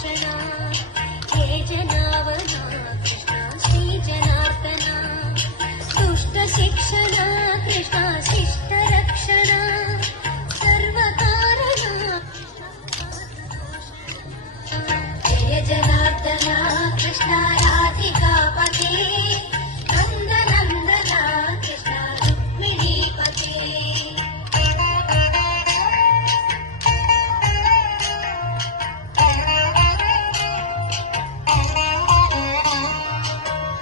भूषणा हे जनावना कृष्ण श्री जनार्दना दुष्ट शिक्षणा कृष्ण शिष्ट रक्षणा सर्वकारणा जय जनार्दना कृष्ण राधिकापते नन्दनन्दना कृष्ण रुक्मिणीपते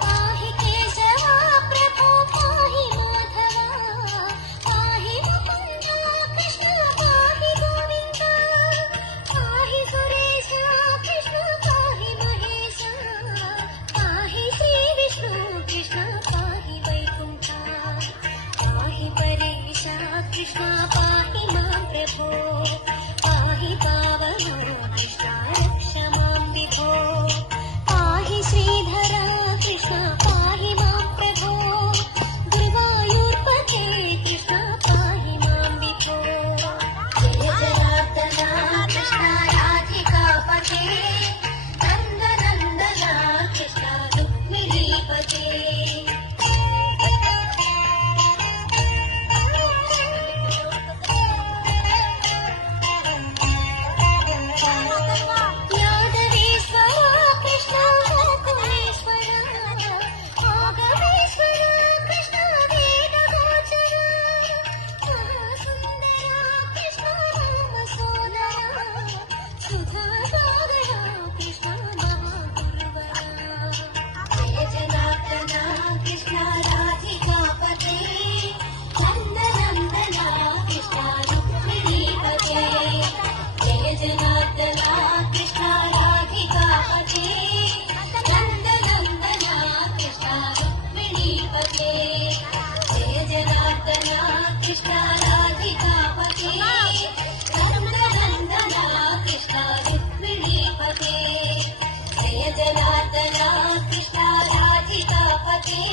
पाहि केशवा प्रभो पाहि माधवा पाहि मुकुन्दा कृष्ण पाहि गोविन्दा पाहि सुरेशा कृष्ण पाहि महेशा पाहि श्रीविष्णु कृष्ण पाहि वैकुण्ठा पाहि परेशा कृष्ण पाहि मां प्रभो पाहि पावनो कृष्ण रक्ष मां विभो पाहि श्रीधरा कृष्ण पाहि मां प्रभो गुरुवायूर्पते कृष्ण पाहि मां विभो जय जनार्दना कृष्ण राधिकापते नन्दनन्दना कृष्ण रुक्मिणीपते यादवेश्वरा कृष्ण गोकुलेश्वरा आगमेश्वरा कृष्ण वेदगोचरा महासुन्दरा कृष्ण रामसोदरा सुधासागरा कृष्ण महागुरुवरा जय जनार्दना कृष्ण राधिकापते नन्दनन्दना कृष्ण रुक्मिणीपते जय जनार्दना कृष्ण राधिकापते नन्दनन्दना कृष्ण रुक्मिणीपते जय जनार्दना कृष्ण राधिकापते नन्दनन्दना कृष्ण रुक्मिणीपते जय जनार्दना कृष्ण राधिकापते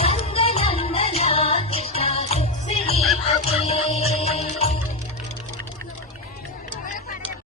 नन्दनन्दना कृष्ण रुक्मिणीपते